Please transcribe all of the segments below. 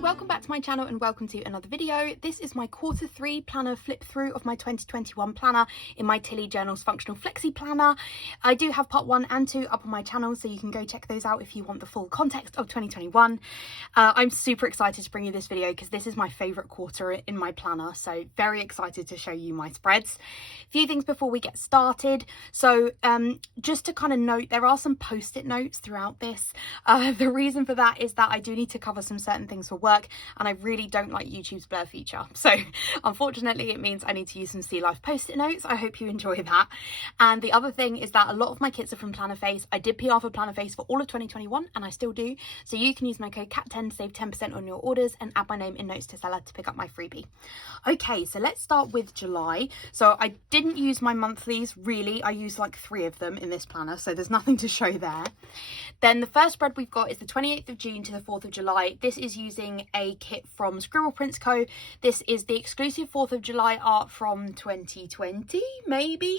welcome back to my channel and welcome to another video. This is my Q3 planner flip through of my 2021 planner in my Tilly Journals Functional Flexi Planner. I do have part 1 and 2 up on my channel, so you can go check those out if you want the full context of 2021. I'm super excited to bring you this video because this is my favourite quarter in my planner, so very excited to show you my spreads. A few things before we get started. So just to kind of note, there are some post-it notes throughout this. The reason for that is that I do need to cover some certain things for work, and I really don't like YouTube's blur feature, so unfortunately it means I need to use some Sea Life post-it notes. I hope you enjoy that. And the other thing is that a lot of my kits are from Plannerface. I did PR for Plannerface for all of 2021 and I still do, so you can use my code CAT10 to save 10% on your orders and add my name in notes to seller to pick up my freebie. Okay, so let's start with July. So I didn't use my monthlies really, I used like 3 of them in this planner, so there's nothing to show there. Then the first spread we've got is the 28th of June to the 4th of July. This is using a kit from Scribble Prints Co. This is the exclusive 4th of July art from 2020, maybe?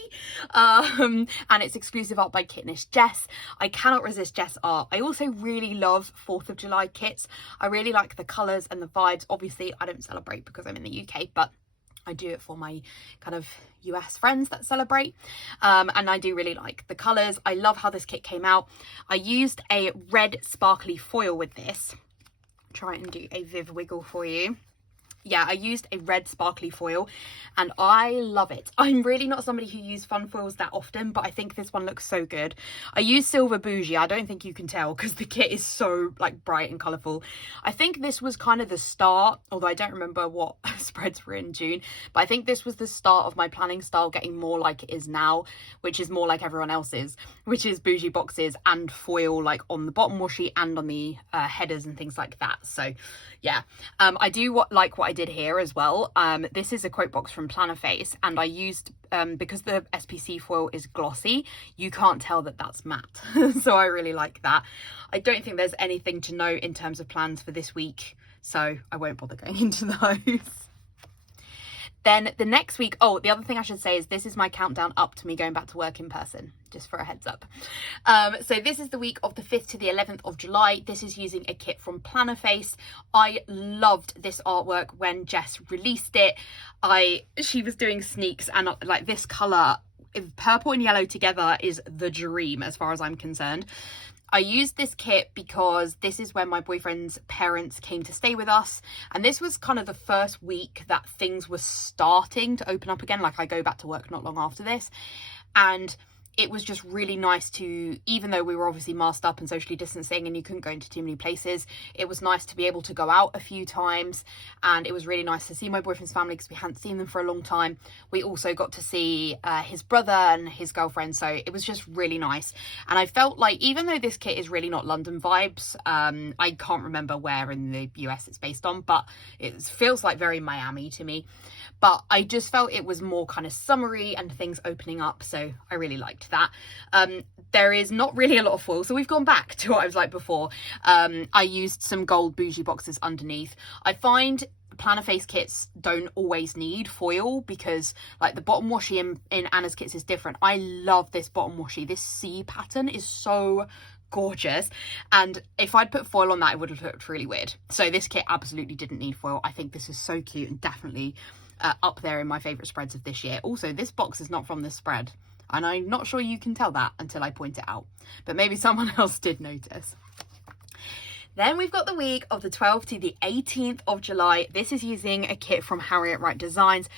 And it's exclusive art by Kitnish Jess. I cannot resist Jess art. I also really love 4th of July kits. I really like the colours and the vibes. Obviously, I don't celebrate because I'm in the UK, but I do it for my kind of US friends that celebrate, and I do really like the colours. I love how this kit came out. I used a red sparkly foil with this. Try and do a Viv wiggle for you. Yeah, I used a red sparkly foil and I love it. I'm really not somebody who uses fun foils that often, but I think this one looks so good. I use Silver Bougie. I don't think you can tell because the kit is so like bright and colourful. I think this was kind of the start, although I don't remember what spreads were in June, but I think this was the start of my planning style getting more like it is now, which is more like everyone else's, which is bougie boxes and foil like on the bottom washi and on the headers and things like that. So yeah, I do like what I did here as well. This is a quote box from Plannerface, and I used because the SPC foil is glossy, you can't tell that that's matte. So I really like that. I don't think there's anything to note in terms of plans for this week, so I won't bother going into those. Then the next week, oh, the other thing I should say is this is my countdown up to me going back to work in person, just for a heads up. So this is the week of the 5th to the 11th of July. This is using a kit from Plannerface. I loved this artwork when Jess released it. She was doing sneaks, and like this colour, purple and yellow together, is the dream as far as I'm concerned. I used this kit because this is when my boyfriend's parents came to stay with us, and this was kind of the first week that things were starting to open up again. Like I go back to work not long after this, and it was just really nice to, even though we were obviously masked up and socially distancing and you couldn't go into too many places, it was nice to be able to go out a few times, and it was really nice to see my boyfriend's family because we hadn't seen them for a long time. We also got to see his brother and his girlfriend, so it was just really nice. And I felt like, even though this kit is really not London vibes, I can't remember where in the US it's based on, but it feels like very Miami to me. But I just felt it was more kind of summery and things opening up, so I really liked that. There is not really a lot of foil, so we've gone back to what I was like before. I used some gold bougie boxes underneath. I find Plannerface kits don't always need foil because like the bottom washi in Anna's kits is different. I love this bottom washi. This C pattern is so gorgeous, and if I'd put foil on that it would have looked really weird. So this kit absolutely didn't need foil. I think this is so cute and definitely up there in my favourite spreads of this year. Also, this box is not from this spread, and I'm not sure you can tell that until I point it out, but maybe someone else did notice. Then we've got the week of the 12th to the 18th of July. This is using a kit from Harriet Wright Designs.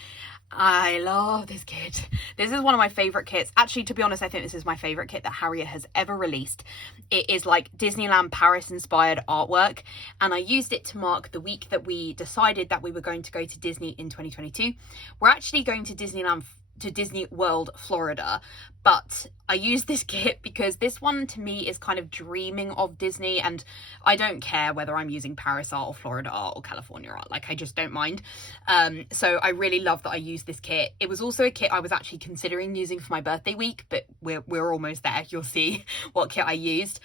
I love this kit. This is one of my favourite kits. Actually, to be honest, I think this is my favourite kit that Harriet has ever released. It is like Disneyland Paris inspired artwork, and I used it to mark the week that we decided that we were going to go to Disney in 2022. We're actually going to Disney World, Florida, but I used this kit because this one to me is kind of dreaming of Disney, and I don't care whether I'm using Paris art or Florida art or California art, like I just don't mind. So I really love that I used this kit. It was also a kit I was actually considering using for my birthday week, but we're almost there. You'll see what kit I used.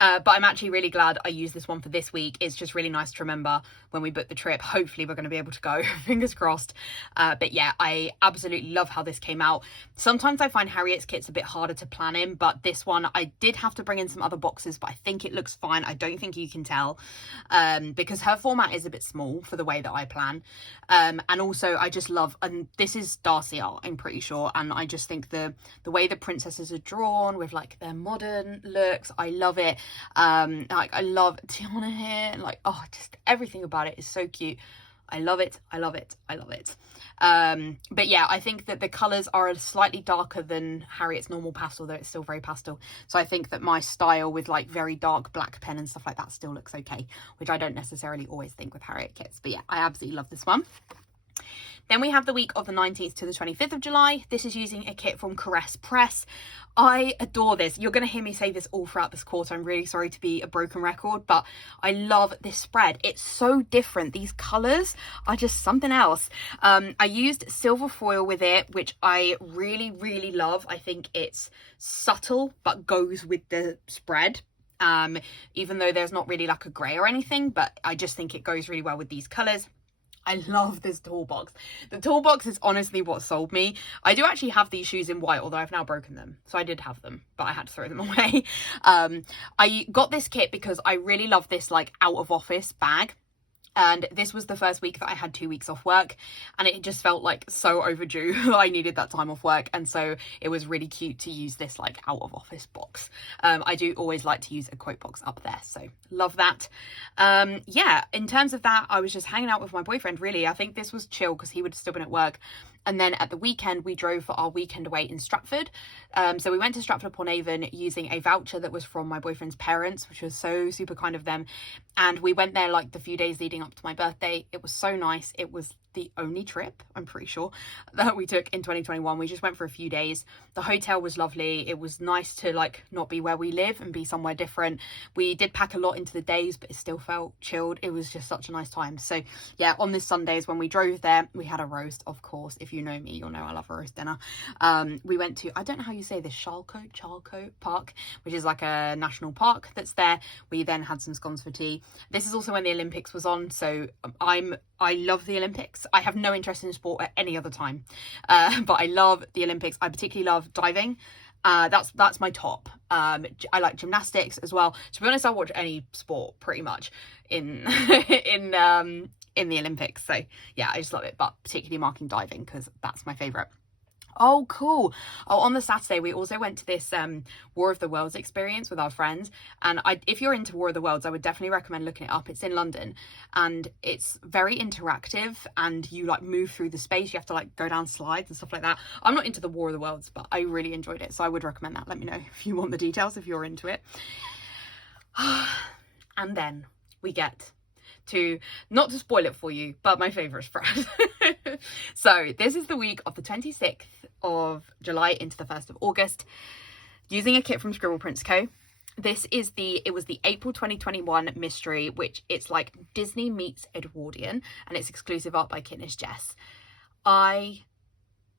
But I'm actually really glad I used this one for this week. It's just really nice to remember when we book the trip. Hopefully we're going to be able to go, fingers crossed. But yeah, I absolutely love how this came out. Sometimes I find Harriet's kits a bit harder to plan in, but this one I did have to bring in some other boxes, but I think it looks fine. I don't think you can tell, because her format is a bit small for the way that I plan. And also I just love, and this is Darcy art, I'm pretty sure, and I just think the way the princesses are drawn with like their modern looks, I love it. Like I love Tiana here, like, oh, just everything about it is so cute. I love it, I love it, I love it. But yeah, I think that the colours are slightly darker than Harriet's normal pastel, though it's still very pastel. So I think that my style with like very dark black pen and stuff like that still looks okay, which I don't necessarily always think with Harriet kits. But yeah, I absolutely love this one. Then we have the week of the 19th to the 25th of July. This is using a kit from Caress Press. I adore this. You're going to hear me say this all throughout this quarter. I'm really sorry to be a broken record, but I love this spread. It's so different. These colours are just something else. I used silver foil with it, which I really, really love. I think it's subtle, but goes with the spread. Even though there's not really like a grey or anything, but I just think it goes really well with these colours. I love this toolbox. The toolbox is honestly what sold me. I do actually have these shoes in white, although I've now broken them. So I did have them, but I had to throw them away. I got this kit because I really love this like out of office bag. And this was the first week that I had 2 weeks off work, and it just felt like so overdue. I needed that time off work, and so it was really cute to use this like out of office box. I do always like to use a quote box up there, so love that. Yeah, in terms of that, I was just hanging out with my boyfriend, really. I think this was chill because he would have still been at work. And then at the weekend, we drove for our weekend away in Stratford. So we went to Stratford upon Avon using a voucher that was from my boyfriend's parents, which was so super kind of them. And we went there like the few days leading up to my birthday. It was so nice. It was the only trip, I'm pretty sure, that we took in 2021. We just went for a few days. The hotel was lovely. It was nice to like not be where we live and be somewhere different. We did pack a lot into the days, but it still felt chilled. It was just such a nice time. So yeah, on this Sundays when we drove there, we had a roast, of course. If you know me, you'll know I love a roast dinner. We went to, I don't know how you say this, Charlcote Park, which is like a national park that's there. We then had some scones for tea. This is also when the Olympics was on, so I love the Olympics. I have no interest in sport at any other time, but I love the Olympics. I particularly love diving. That's my top. I like gymnastics as well. To be honest, I watch any sport pretty much in in the Olympics. So yeah, I just love it, but particularly marking diving because that's my favorite. Oh, cool. Oh, on the Saturday, we also went to this War of the Worlds experience with our friends. And if you're into War of the Worlds, I would definitely recommend looking it up. It's in London and it's very interactive and you like move through the space. You have to like go down slides and stuff like that. I'm not into the War of the Worlds, but I really enjoyed it. So I would recommend that. Let me know if you want the details, if you're into it. And then we get to, not to spoil it for you, but my favourite spread. So this is the week of the 26th of July into the 1st of August, using a kit from Scribble Prints Co. This is it was the April 2021 mystery, which it's like Disney meets Edwardian, and it's exclusive art by Kitnish Jess. I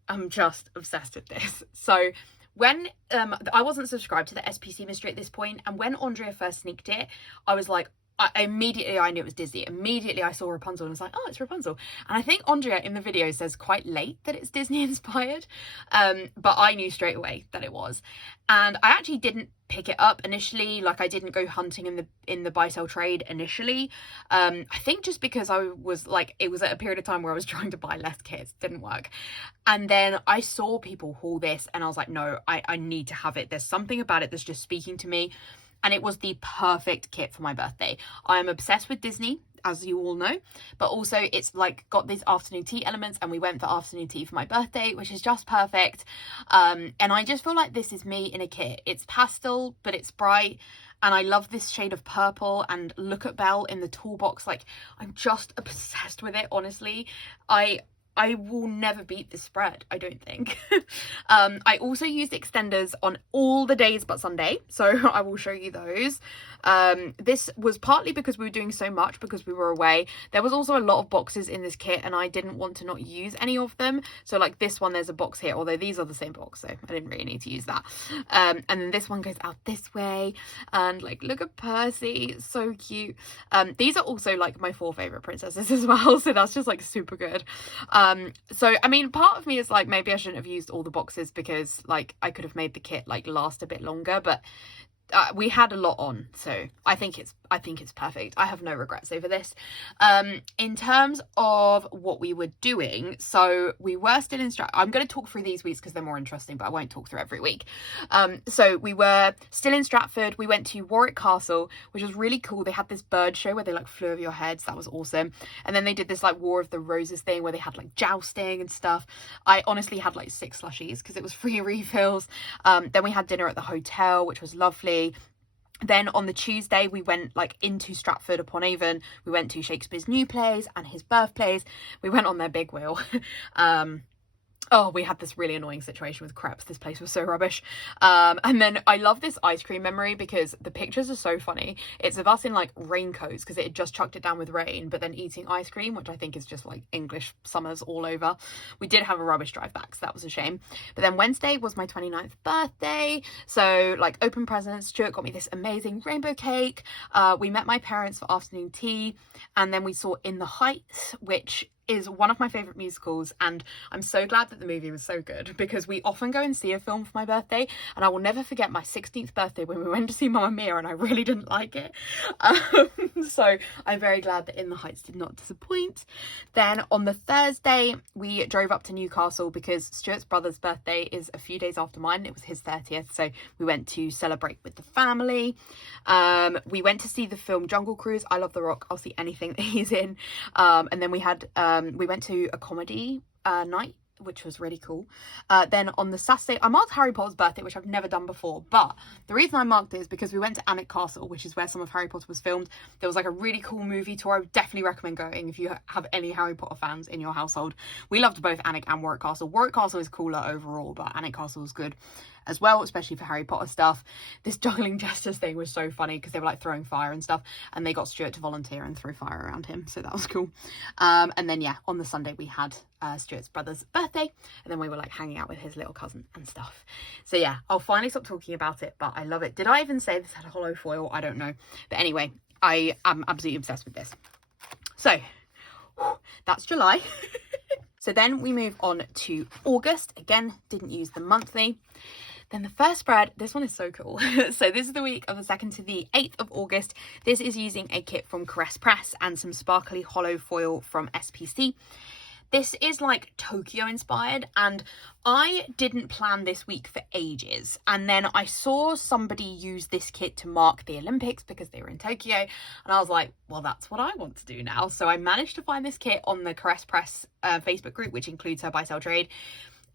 am just obsessed with this. So when I wasn't subscribed to the SPC mystery at this point, and when Andrea first sneaked it, I was like, immediately I knew it was Disney. Immediately I saw Rapunzel and was like, oh, it's Rapunzel. And I think Andrea in the video says quite late that it's Disney inspired, but I knew straight away that it was. And I actually didn't pick it up initially, like I didn't go hunting in the buy sell trade initially. I think just because I was like, it was at a period of time where I was trying to buy less kits, didn't work. And then I saw people haul this and I was like, no, I need to have it. There's something about it that's just speaking to me. And it was the perfect kit for my birthday. I am obsessed with Disney, as you all know, but also it's like got these afternoon tea elements, and we went for afternoon tea for my birthday, which is just perfect. And I just feel like this is me in a kit. It's pastel, but it's bright. And I love this shade of purple, and look at Belle in the toolbox. Like, I'm just obsessed with it, honestly. I will never beat this spread, I don't think. I also used extenders on all the days but Sunday, so I will show you those. This was partly because we were doing so much because we were away. There was also a lot of boxes in this kit and I didn't want to not use any of them. So like this one, there's a box here, although these are the same box, so I didn't really need to use that. And then this one goes out this way, and like look at Percy, so cute. These are also like my 4 favorite princesses as well, so that's just like super good. So I mean, part of me is like, maybe I shouldn't have used all the boxes because like I could have made the kit like last a bit longer, but we had a lot on, so I think it's perfect. I have no regrets over this. In terms of what we were doing, so we were still in Stratford. I'm going to talk through these weeks because they're more interesting, but I won't talk through every week. So we were still in Stratford. We went to Warwick Castle, which was really cool. They had this bird show where they like flew over your heads. That was awesome. And then they did this like War of the Roses thing where they had like jousting and stuff. I honestly had like 6 slushies because it was free refills. Then we had dinner at the hotel, which was lovely. Then on the Tuesday, we went like into Stratford upon Avon. We went to Shakespeare's new plays and his birthplace. We went on their big wheel. Oh, we had this really annoying situation with crepes. This place was so rubbish. And then I love this ice cream memory because the pictures are so funny. It's of us in like raincoats because it had just chucked it down with rain, but then eating ice cream, which I think is just like English summers all over. We did have a rubbish drive back, so that was a shame. But then Wednesday was my 29th birthday. So like open presents, Stuart got me this amazing rainbow cake. We met my parents for afternoon tea, and then we saw In the Heights, which is one of my favourite musicals, and I'm so glad that the movie was so good because we often go and see a film for my birthday, and I will never forget my 16th birthday when we went to see Mamma Mia and I really didn't like it. So I'm very glad that In the Heights did not disappoint. Then on the Thursday we drove up to Newcastle because Stuart's brother's birthday is a few days after mine. It was his 30th, so we went to celebrate with the family. We went to see the film Jungle Cruise. I love The Rock, I'll see anything that he's in. And then we had we went to a comedy night, which was really cool. Then on the Saturday, I marked Harry Potter's birthday, which I've never done before, but the reason I marked it is because we went to Alnwick Castle, which is where some of Harry Potter was filmed. There was like a really cool movie tour. I would definitely recommend going if you have any Harry Potter fans in your household. We loved both Alnwick and Warwick Castle. Warwick Castle is cooler overall, but Alnwick Castle was good as well, especially for Harry Potter stuff. This juggling jesters thing was so funny because they were like throwing fire and stuff, and they got Stuart to volunteer and throw fire around him, so that was cool. And then yeah, on the Sunday we had Stuart's brother's birthday, and then we were like hanging out with his little cousin and stuff. So yeah, I'll finally stop talking about it, but I love it. Did I even say this had a hollow foil? I don't know, but anyway, I am absolutely obsessed with this. So that's July. So then we move on to August. Again, didn't use the monthly. Then the first spread, this one is so cool. So this is the week of the 2nd to the 8th of August. This is using a kit from Caress Press and some sparkly hollow foil from SPC. This is like Tokyo inspired, and I didn't plan this week for ages. And then I saw somebody use this kit to mark the Olympics because they were in Tokyo. And I was like, well, that's what I want to do now. So I managed to find this kit on the Caress Press Facebook group, which includes her buy-sell trade.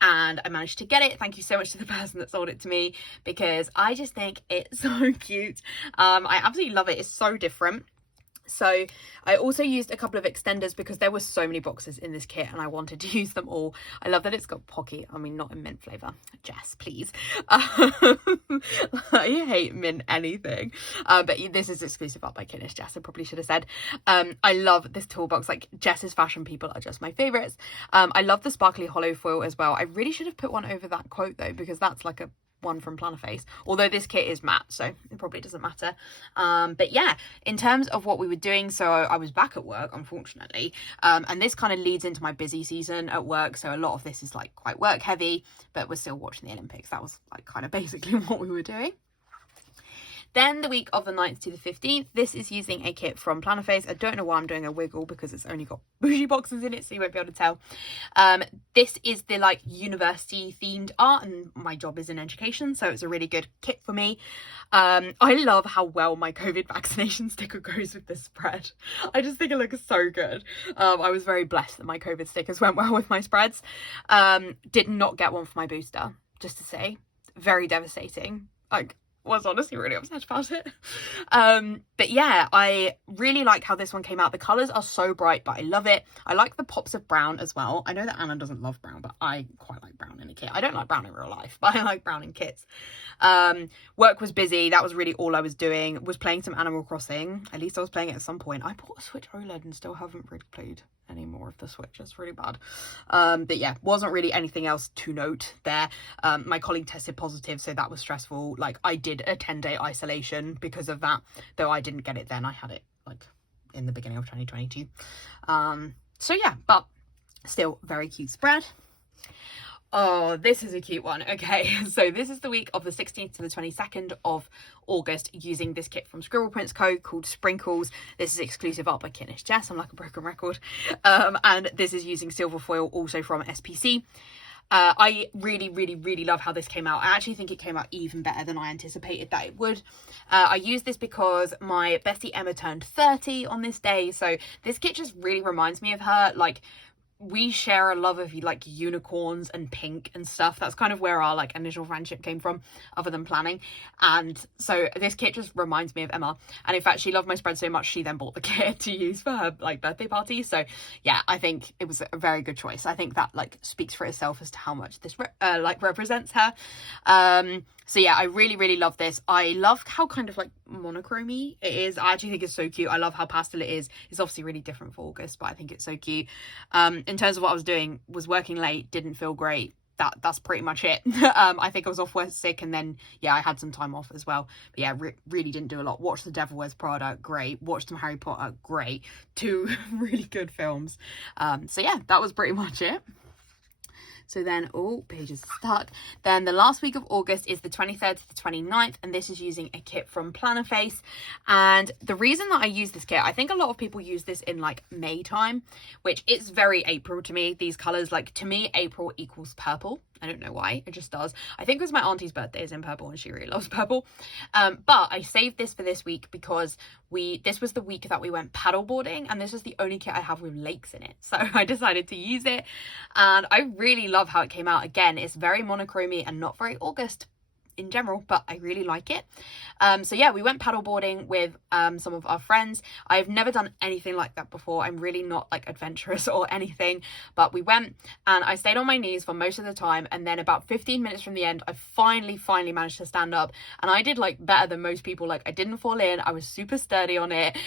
And I managed to get it. Thank you so much to the person that sold it to me because I just think it's so cute. I absolutely love it. It's so different. So I also used a couple of extenders because there were so many boxes in this kit and I wanted to use them all. I love that it's got Pocky. I mean, not in mint flavour. Jess, please. I hate mint anything. But this is exclusive up by Kinnish, Jess, I probably should have said. I love this toolbox. Like, Jess's fashion people are just my favourites. I love the sparkly hollow foil as well. I really should have put one over that quote though, because that's like a one from Planner Face, although this kit is matte, so it probably doesn't matter. But yeah, in terms of what we were doing, so I was back at work, unfortunately, and this kind of leads into my busy season at work, so a lot of this is like quite work heavy, but we're still watching the Olympics. That was like kind of basically what we were doing. Then the week of the 9th to the 15th, this is using a kit from Planner Face. I don't know why I'm doing a wiggle because it's only got bougie boxes in it, so you won't be able to tell. This is the like university themed art, and my job is in education, so it's a really good kit for me. I love how well my COVID vaccination sticker goes with this spread. I just think it looks so good. I was very blessed that my COVID stickers went well with my spreads. Did not get one for my booster, just to say. Very devastating. Like, was honestly really upset about it. But yeah, I really like how this one came out. The colours are so bright, but I love it. I like the pops of brown as well. I know that Anna doesn't love brown, but I quite like brown in a kit. I don't like brown in real life, but I like brown in kits. Work was busy. That was really all I was doing. Was playing some Animal Crossing. At least I was playing it at some point. I bought a Switch OLED and still haven't really played any more of the Switch. It's really bad. But yeah, wasn't really anything else to note there. My colleague tested positive, so that was stressful. Like, I did a 10-day isolation because of that, though I didn't get it then. I had it like in the beginning of 2022. So yeah, but still very cute spread. Oh, this is a cute one. Okay, so this is the week of the 16th to the 22nd of August using this kit from Scribble Prints Co. called Sprinkles. This is exclusive art by Kitnish Jess. I'm like a broken record. And this is using silver foil, also from SPC. I really love how this came out. I actually think it came out even better than I anticipated that it would. I used this because my bestie Emma turned 30 on this day, so this kit just really reminds me of her. Like, we share a love of like unicorns and pink and stuff. That's kind of where our like initial friendship came from, other than planning. And so this kit just reminds me of Emma, and in fact she loved my spread so much she then bought the kit to use for her like birthday party. So yeah, I think it was a very good choice. I think that like speaks for itself as to how much this like represents her. So yeah, I really love this. I love how kind of like monochrome-y it is. I actually think it's so cute. I love how pastel it is. It's obviously really different for August, but I think it's so cute. In terms of what I was doing, was working late, didn't feel great. That's pretty much it. I think I was off work sick, and then yeah, I had some time off as well. But yeah, really didn't do a lot. Watched The Devil Wears Prada, great. Watched some Harry Potter, great. 2 really good films. So yeah, that was pretty much it. So then, oh, pages stuck. Then the last week of August is the 23rd to the 29th, and this is using a kit from Plannerface. And the reason that I use this kit, I think a lot of people use this in like May time, which is very April to me. These colours, like, to me, April equals purple. I don't know why, it just does. I think it was my auntie's birthday is in purple and she really loves purple. But I saved this for this week because this was the week that we went paddleboarding, and this was the only kit I have with lakes in it. So I decided to use it, and I really love how it came out. Again, it's very monochrome and not very August in general, but I really like it. So yeah, we went paddleboarding with some of our friends. I've never done anything like that before. I'm really not like adventurous or anything, but we went and I stayed on my knees for most of the time, and then about 15 minutes from the end I finally managed to stand up, and I did like better than most people. Like, I didn't fall in, I was super sturdy on it.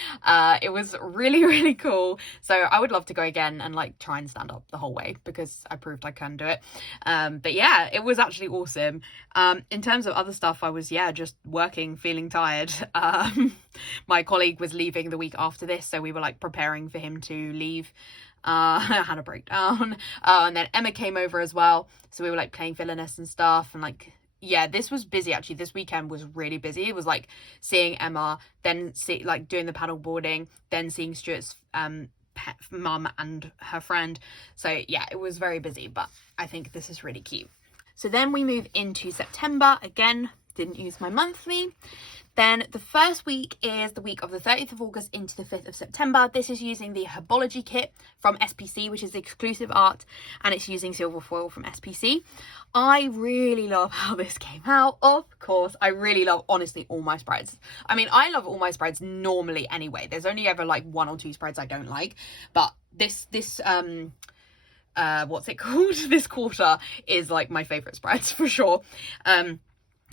It was really cool. So I would love to go again and like try and stand up the whole way, because I proved I can do it. But yeah, it was actually awesome. In terms of other stuff, I was just working, feeling tired. My colleague was leaving the week after this, so we were like preparing for him to leave. I had a breakdown, and then Emma came over as well, so we were like playing villainess and stuff, and like yeah, this was busy actually. This weekend was really busy. It was like seeing Emma, then like doing the paddle boarding, then seeing Stuart's mum and her friend. So yeah, it was very busy, but I think this is really cute. So then we move into September. Again, didn't use my monthly. Then the first week is the week of the 30th of August into the 5th of September. This is using the Herbology kit from SPC, which is exclusive art, and it's using silver foil from SPC. I really love how this came out. Of course, I really love, honestly, all my spreads. I mean, I love all my spreads normally anyway. There's only ever like 1 or 2 spreads I don't like, but this what's it called? This quarter is like my favorite spreads for sure.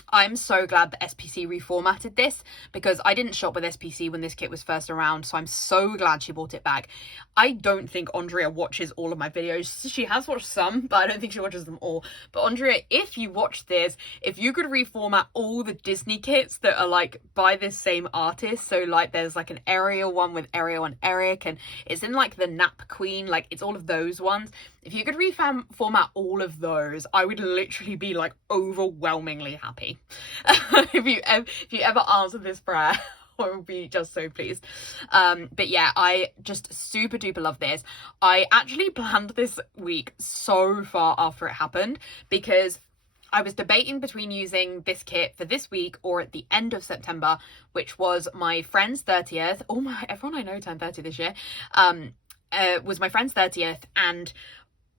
I'm so glad that SPC reformatted this, because I didn't shop with SPC when this kit was first around, so I'm so glad she brought it back. I don't think Andrea watches all of my videos. She has watched some, but I don't think she watches them all. But Andrea, if you watch this, if you could reformat all the Disney kits that are like by this same artist, so like there's like an Ariel one with Ariel and Eric, and it's in like the Nap Queen, like it's all of those ones. If you could reformat all of those, I would literally be like overwhelmingly happy. If you ever answer this prayer, I would be just so pleased. But yeah, I just super duper love this. I actually planned this week so far after it happened, because I was debating between using this kit for this week or at the end of September, which was my friend's 30th. Everyone I know turned 30 this year. Was my friend's 30th, and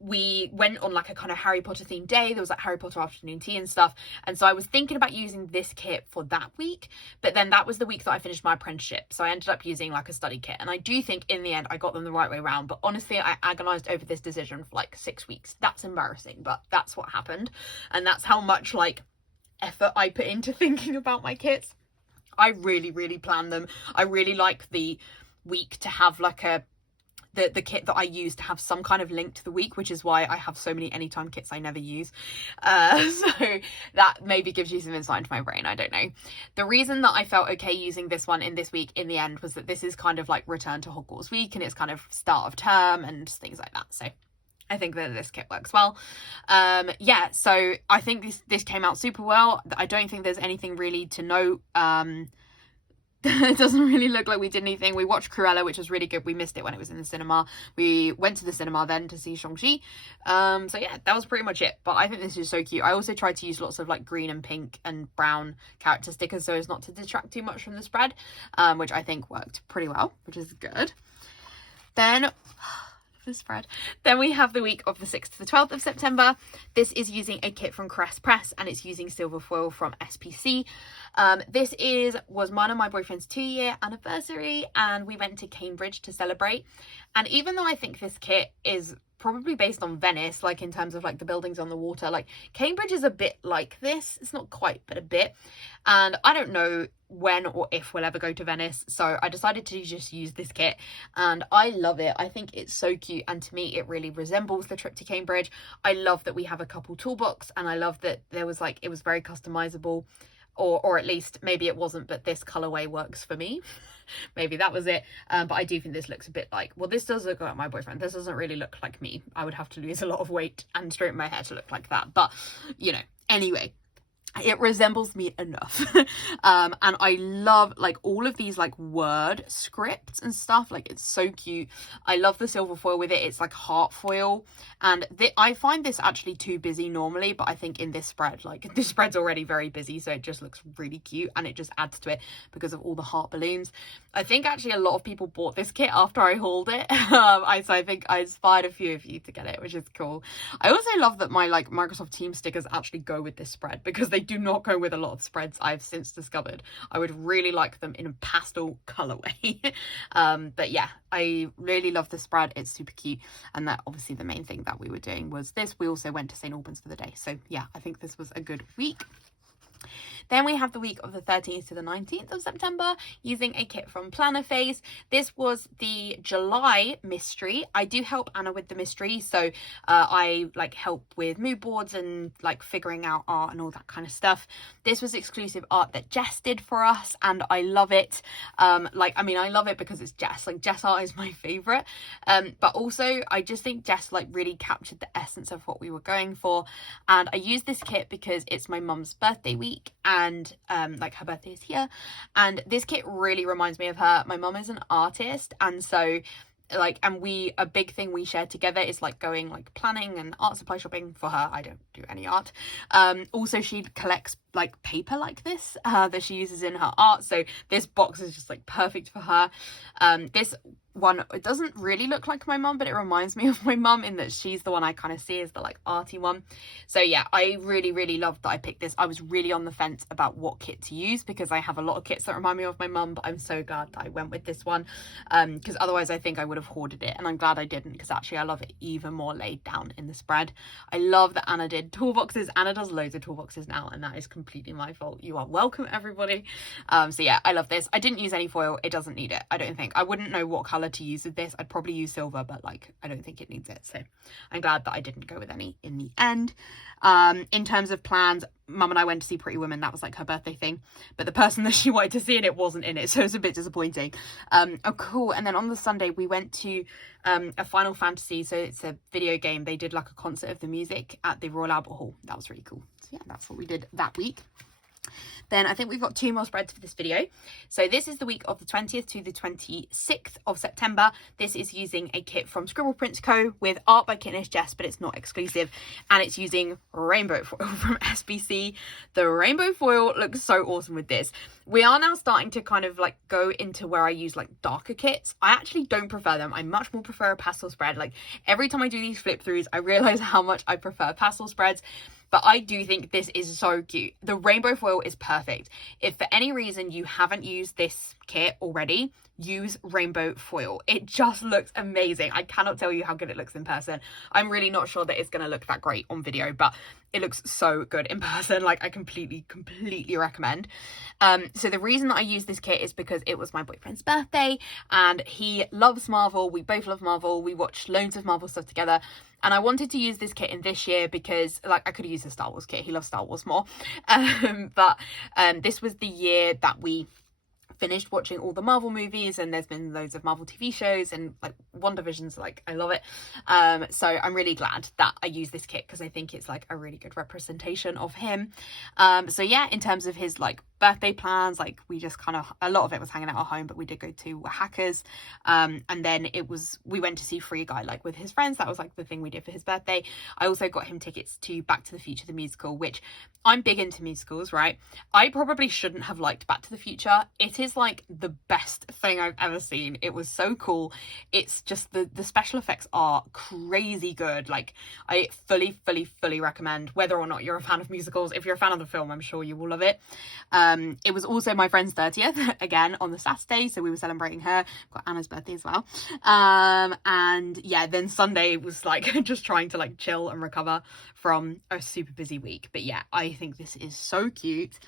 we went on like a kind of Harry Potter themed day. There was like Harry Potter afternoon tea and stuff, and so I was thinking about using this kit for that week, but then that was the week that I finished my apprenticeship, so I ended up using like a study kit. And I do think in the end I got them the right way around, but honestly I agonized over this decision for like 6 weeks. That's embarrassing, but that's what happened, and that's how much like effort I put into thinking about my kits. I really planned them. I really like the week to have like the kit that I use to have some kind of link to the week, which is why I have so many anytime kits I never use. So that maybe gives you some insight into my brain, I don't know. The reason that I felt okay using this one in this week in the end was that this is kind of like return to Hogwarts week, and it's kind of start of term and things like that. So I think that this kit works well. Yeah, so I think this came out super well. I don't think there's anything really to note. It doesn't really look like we did anything. We watched Cruella, which was really good. We missed it when it was in the cinema. We went to the cinema then to see Shang-Chi. So yeah, that was pretty much it. But I think this is so cute. I also tried to use lots of like green and pink and brown character stickers so as not to detract too much from the spread, which I think worked pretty well, which is good. Then the spread. Then we have the week of the 6th to the 12th of September. This is using a kit from Crest Press, and it's using silver foil from SPC. This was mine and my boyfriend's 2-year anniversary, and we went to Cambridge to celebrate. And even though I think this kit is probably based on Venice, like in terms of like the buildings on the water, like Cambridge is a bit like this. It's not quite, but a bit. And I don't know when or if we'll ever go to Venice, so I decided to just use this kit, and I love it. I think it's so cute, and to me it really resembles the trip to Cambridge. I love that we have a couple toolbox, and I love that there was like, it was very customizable, or at least maybe it wasn't, but this colorway works for me. Maybe that was it. But I do think this looks a bit like, well, this does look like my boyfriend. This doesn't really look like me. I would have to lose a lot of weight and straighten my hair to look like that. But, you know, anyway, it resembles me enough. And I love like all of these like word scripts and stuff. Like, it's so cute. I love the silver foil with it. It's like heart foil, and I find this actually too busy normally, but I think in this spread, like this spread's already very busy, so it just looks really cute, and it just adds to it because of all the heart balloons. I think actually a lot of people bought this kit after I hauled it. So I think I inspired a few of you to get it, which is cool. I also love that my like Microsoft Teams stickers actually go with this spread, because they do not go with a lot of spreads I've since discovered. I would really like them in a pastel colorway. But yeah, I really love the spread. It's super cute, and that obviously the main thing that we were doing was this. We also went to St. Albans for the day, so yeah, I think this was a good week. Then we have the week of the 13th to the 19th of September using a kit from Planner Phase. This was the July mystery. I do help Anna with the mystery, so I like help with mood boards and like figuring out art and all that kind of stuff. This was exclusive art that Jess did for us, and I love it. I love it because it's Jess. Like, Jess art is my favorite, but also I just think Jess like really captured the essence of what we were going for. And I used this kit because it's my mum's birthday week, and like her birthday is here, and this kit really reminds me of her. My mum is an artist, and so like, and a big thing we share together is like going like planning and art supply shopping for her. I don't do any art. Also, she collects like paper like this that she uses in her art, so this box is just like perfect for her. This one, it doesn't really look like my mum, but it reminds me of my mum in that she's the one I kind of see as the like arty one. So yeah, I really loved that I picked this. I was really on the fence about what kit to use, because I have a lot of kits that remind me of my mum, but I'm so glad that I went with this one, because otherwise I think I would have hoarded it, and I'm glad I didn't, because actually I love it even more laid down in the spread. I love that Anna did toolboxes. Anna does loads of toolboxes now, and that is completely my fault. You are welcome, everybody. So yeah, I love this. I didn't use any foil. It doesn't need it, I don't think. I wouldn't know what color to use with this. I'd probably use silver, but like, I don't think it needs it, so I'm glad that I didn't go with any in the end. In terms of plans, Mum and I went to see Pretty Women. That was like her birthday thing, but the person that she wanted to see in it wasn't in it, so it was a bit disappointing. Oh cool. And then on the Sunday we went to a Final Fantasy, so it's a video game. They did like a concert of the music at the Royal Albert Hall. That was really cool. So yeah, that's what we did that week. Then I think we've got 2 more spreads for this video. So this is the week of the 20th to the 26th of September. This is using a kit from Scribble Prints Co. with art by Kitnish Jess, but it's not exclusive. And it's using rainbow foil from SBC. The rainbow foil looks so awesome with this. We are now starting to kind of like go into where I use like darker kits. I actually don't prefer them. I much more prefer a pastel spread. Like every time I do these flip throughs, I realize how much I prefer pastel spreads. But I do think this is so cute. The rainbow foil is perfect. If for any reason you haven't used this kit already, use rainbow foil. It just looks amazing. I cannot tell you how good it looks in person. I'm really not sure that it's going to look that great on video, but it looks so good in person. Like I completely recommend. So the reason that I use this kit is because it was my boyfriend's birthday and he loves Marvel. We both love Marvel. We watch loads of Marvel stuff together. And I wanted to use this kit in this year because, like, I could have used the Star Wars kit. He loves Star Wars more. But this was the year that we finished watching all the Marvel movies, and there's been loads of Marvel TV shows, and like WandaVision's like, I love it. So I'm really glad that I use this kit because I think it's like a really good representation of him. So yeah, in terms of his like birthday plans, like we just kind of, a lot of it was hanging out at home, but we did go to Hackers, and then we went to see Free Guy like with his friends. That was like the thing we did for his birthday. I also got him tickets to Back to the Future the musical, which I'm big into musicals, right? I probably shouldn't have liked Back to the Future. It is like the best thing I've ever seen. It was so cool. It's just the special effects are crazy good. Like I fully recommend, whether or not you're a fan of musicals. If you're a fan of the film, I'm sure you will love it. It was also my friend's 30th again on the Saturday, so we were celebrating her. Got Anna's birthday as well. And yeah, then Sunday was like just trying to like chill and recover from a super busy week. But yeah, I think this is so cute.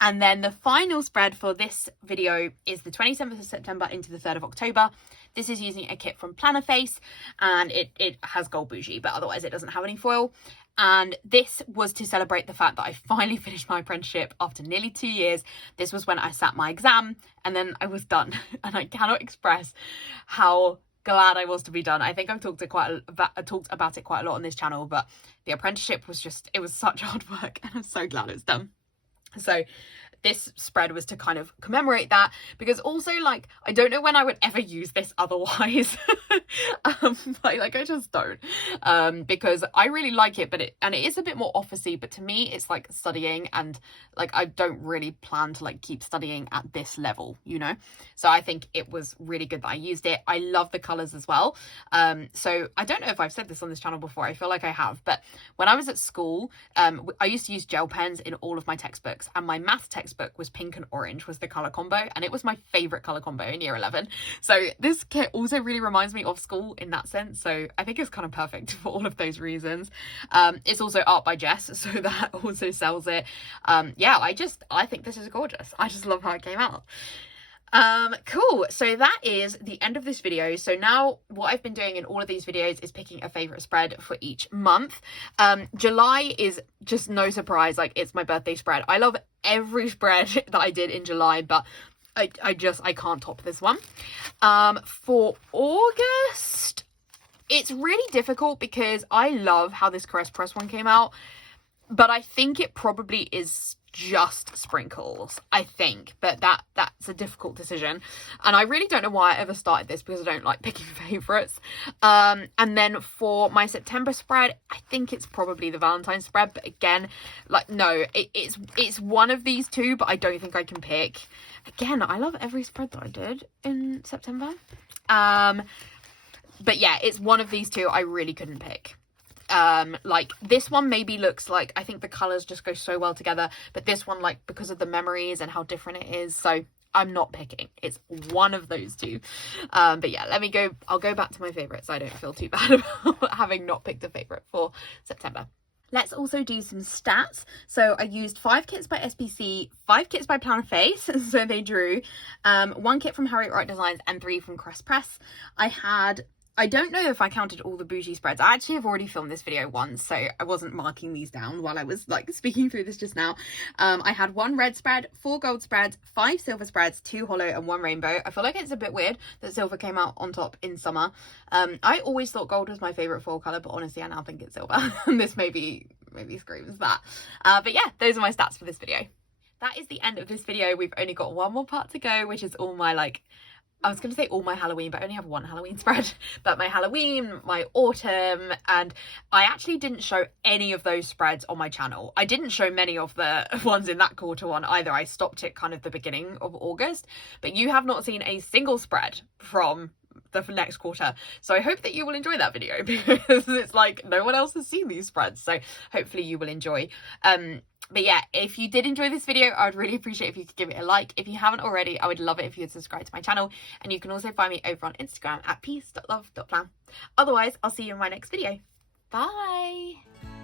And then the final spread for this video is the 27th of September into the 3rd of October. This is using a kit from Planner Face, and it has gold bougie, but otherwise it doesn't have any foil. And this was to celebrate the fact that I finally finished my apprenticeship after nearly 2 years. This was when I sat my exam and then I was done. And I cannot express how glad I was to be done. I think I've talked about it quite a lot on this channel, but the apprenticeship was just, it was such hard work, and I'm so glad it's done. So this spread was to kind of commemorate that, because also like I don't know when I would ever use this otherwise. Like I just don't, because I really like it, but it is a bit more officey, but to me it's like studying, and like I don't really plan to like keep studying at this level, you know. So I think it was really good that I used it. I love the colors as well. So I don't know if I've said this on this channel before. I feel like I have, but when I was at school, I used to use gel pens in all of my textbooks, and my math textbook was pink and orange was the color combo, and it was my favorite color combo in year 11. So this kit also really reminds me of school in that sense, so I think it's kind of perfect for all of those reasons. It's also art by Jess, so that also sells it. Yeah, I think this is gorgeous. I just love how it came out. Cool, so that is the end of this video. So now what I've been doing in all of these videos is picking a favorite spread for each month. July is just no surprise, like it's my birthday spread. I love every spread that I did in July, but I can't top this one. For August, it's really difficult because I love how this Caress Press one came out, but I think it probably is just sprinkles, I think, but that's a difficult decision, and I really don't know why I ever started this, because I don't like picking favorites. And then for my September spread, I think it's probably the Valentine's spread, but again, like no, it's one of these two, but I don't think I can pick. Again, I love every spread that I did in September, but yeah, it's one of these two. I really couldn't pick. Like this one maybe looks like, I think the colors just go so well together, but this one, like, because of the memories and how different it is, so I'm not picking. It's one of those two. But yeah, I'll go back to my favorites. I don't feel too bad about having not picked a favorite for September. Let's also do some stats. So I used 5 kits by SBC, 5 kits by Planner Face, so they drew, 1 kit from Harriet Wright Designs, and 3 from Caress Press. I don't know if I counted all the bougie spreads. I actually have already filmed this video once, so I wasn't marking these down while I was like speaking through this just now. I had 1 red spread, 4 gold spreads, 5 silver spreads, 2 hollow, and 1 rainbow. I feel like it's a bit weird that silver came out on top in summer. I always thought gold was my favorite fall color, but honestly I now think it's silver. And this maybe screams that. But yeah, those are my stats for this video. that is the end of this video. We've only got one more part to go, which is all my, like, I was going to say all my Halloween, but I only have one Halloween spread. But my Halloween, my autumn, and I actually didn't show any of those spreads on my channel. I didn't show many of the ones in that quarter one either. I stopped at kind of the beginning of August, but you have not seen a single spread from the next quarter. So I hope that you will enjoy that video, because it's like no one else has seen these spreads. So hopefully you will enjoy. But yeah, if you did enjoy this video, I would really appreciate if you could give it a like. If you haven't already, I would love it if you would subscribe to my channel. And you can also find me over on Instagram at peace.love.plan. Otherwise, I'll see you in my next video. Bye!